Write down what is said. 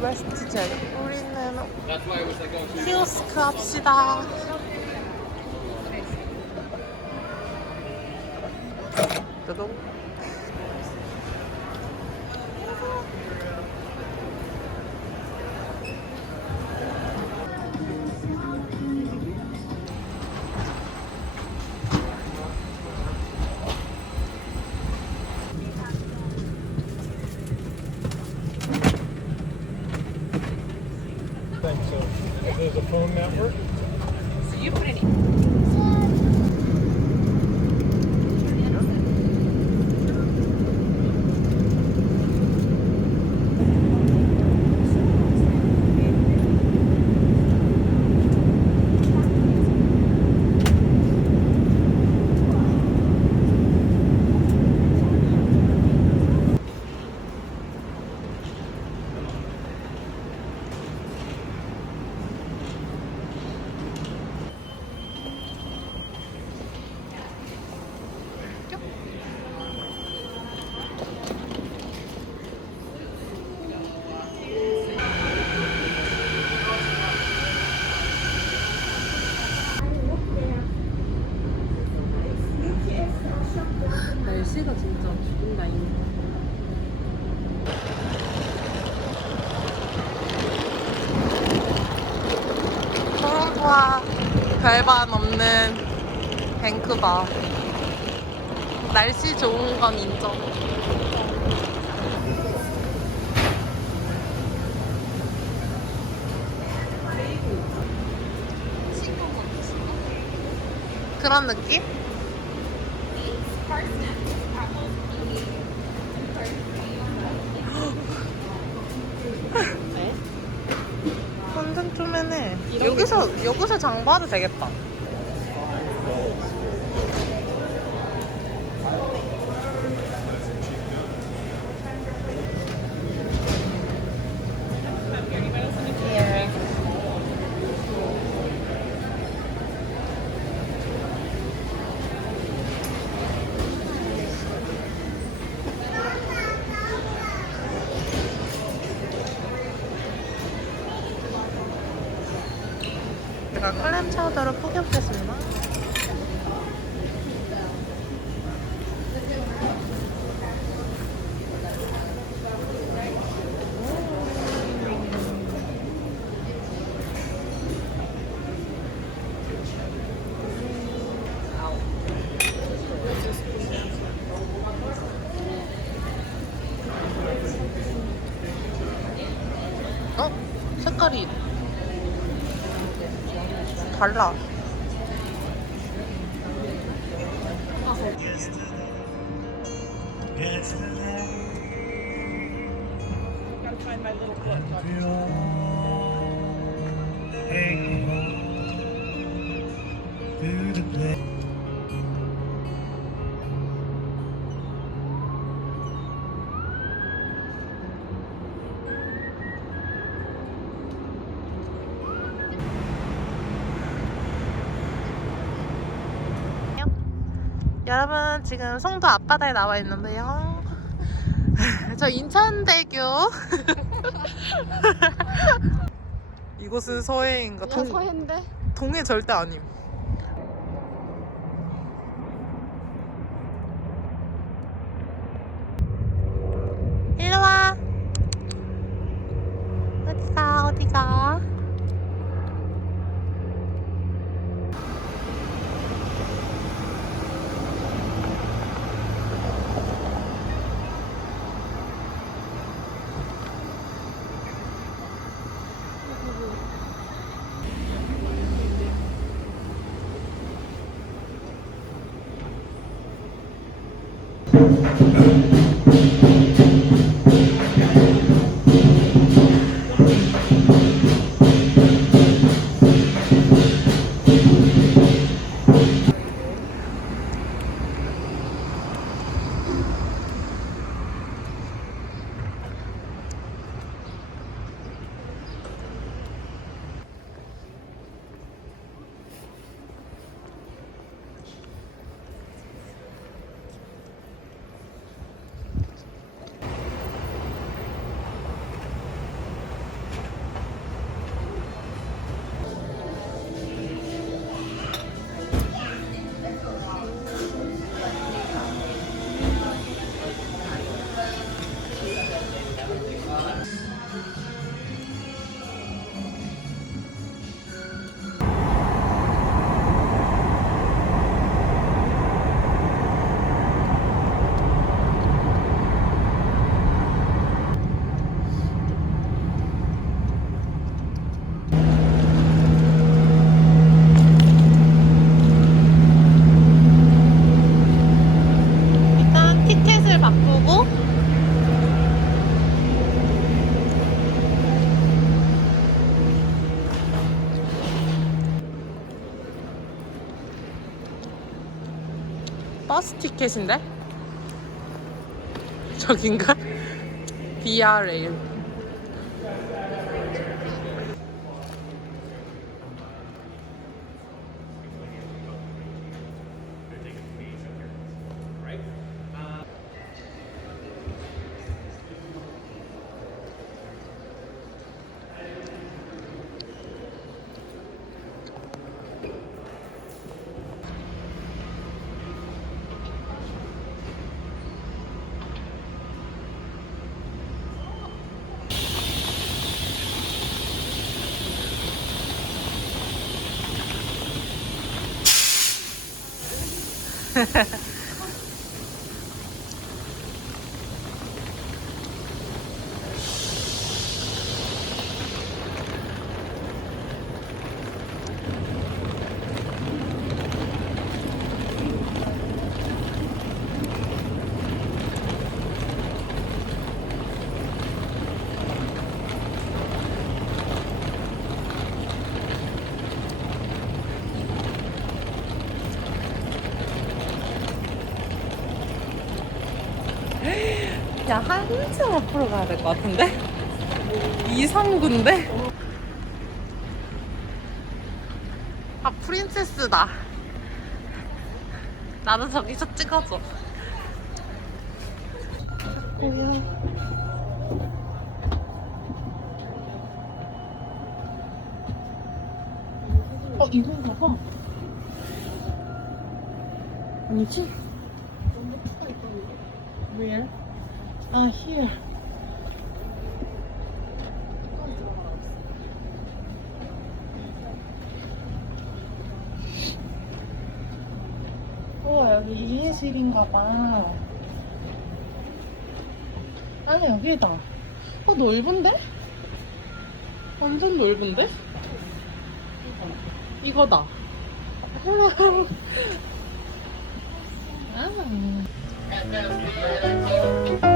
웨스트젤. 우리는 키오스크 합시다. 너도? So there's a phone network. So you put it 날씨가 진짜 죽는다 이거. 토론토와 별반 없는 밴쿠버. 날씨 좋은 건 인정. 그런 느낌? 완전 쪼매네. 여기서 장봐도 되겠다. 제가 클램 차우더를 포기하겠습니다. 색깔이 달라. 여러분 지금 송도 앞바다에 나와 있는데요. 저 인천대교. 이곳은 서해인가? 서해인데? 동해 절대 아님. 일로 와. 어디가 어디가? 일단 티켓을 바꾸고 버스 티켓인데? 저긴가? BRL. 야, 한참 앞으로 가야 될 것 같은데? 2, 3구인데? 아, 프린세스다. 나도 저기서 찍어줘. 이건가 봐. 아니지? Where? 아, here. 여기 이해실인가 봐. 아, 여기다. 넓은데? 완전 넓은데? 이거다. 아.